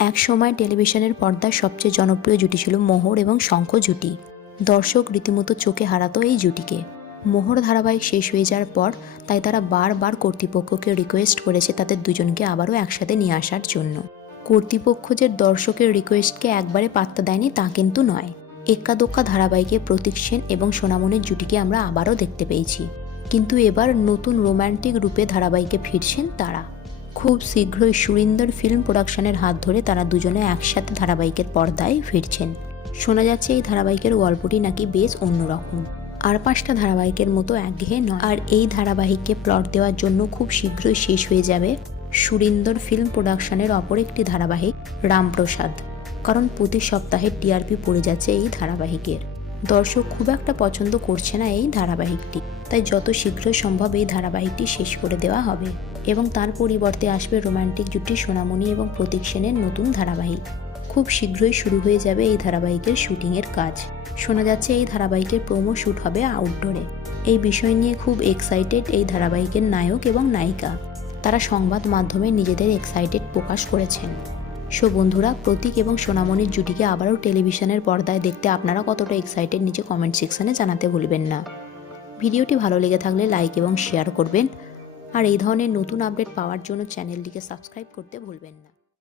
এক সময় টেলিভিশনের পর্দায় সবচেয়ে জনপ্রিয় জুটি ছিল মোহর এবং শঙ্খ জুটি। দর্শক রীতিমতো চোখে হারাতো এই জুটিকে। মোহর ধারাবাহিক শেষ হয়ে যাওয়ার পর তাই তারা বারবার কর্তৃপক্ষকে রিকোয়েস্ট করেছে তাদের দুজনকে আবারও একসাথে নিয়ে আসার জন্য। কর্তৃপক্ষ যে দর্শকের রিকোয়েস্টকে একবারে পাত্তা দেয়নি তা কিন্তু নয়। এক্কা দোক্কা ধারাবাহিকে প্রতীক সেন এবং সোনামণির জুটিকে আমরা আবারও দেখতে পেয়েছি, কিন্তু এবার নতুন রোম্যান্টিক রূপে ধারাবাহিকে ফিরছেন তারা। খুব শীঘ্রই সুরিন্দর ফিল্ম প্রোডাকশনের হাত ধরে তারা দুজনে একসাথে ধারাবাহিকের পর্দায় ফিরছেন। শোনা যাচ্ছে এই ধারাবাহিকের গল্পটি নাকি বেশ অন্যরকম, আর 5টা ধারাবাহিকের মতো একঘেয়ে নয়। আর এই ধারাবাহিককে প্লট দেওয়ার জন্য খুব শীঘ্রই শেষ হয়ে যাবে সুরিন্দর ফিল্ম প্রোডাকশনের অপর একটি ধারাবাহিক রামপ্রসাদ, কারণ প্রতি সপ্তাহে টিআরপি পড়ে যাচ্ছে এই ধারাবাহিকের। দর্শক খুব একটা পছন্দ করছে না এই ধারাবাহিকটি, তাই যত শীঘ্রই সম্ভব এই ধারাবাহিকটি শেষ করে দেওয়া হবে এবং তার পরিবর্তে আসবে রোম্যান্টিক জুটি সোনামণি এবং প্রতীক সেনের নতুন ধারাবাহিক। খুব শীঘ্রই শুরু হয়ে যাবে এই ধারাবাহিকের শুটিংয়ের কাজ। শোনা যাচ্ছে এই ধারাবাহিকের প্রোমো শ্যুট হবে আউটডোরে। এই বিষয় নিয়ে খুব এক্সাইটেড এই ধারাবাহিকের নায়ক এবং নায়িকা। তারা সংবাদ মাধ্যমে নিজেদের এক্সাইটেড প্রকাশ করেছেন। সো বন্ধুরা, প্রতীক এবং সোনামণির জুটিকে আবারও টেলিভিশনের পর্দায় দেখতে আপনারা কতটা এক্সাইটেড নিচে কমেন্ট সেকশনে জানাতে ভুলবেন না। ভিডিওটি ভালো লেগে থাকলে লাইক এবং শেয়ার করবেন, আর এই ধরনের নতুন আপডেট পাওয়ার জন্য চ্যানেলটিকে সাবস্ক্রাইব করতে ভুলবেন না।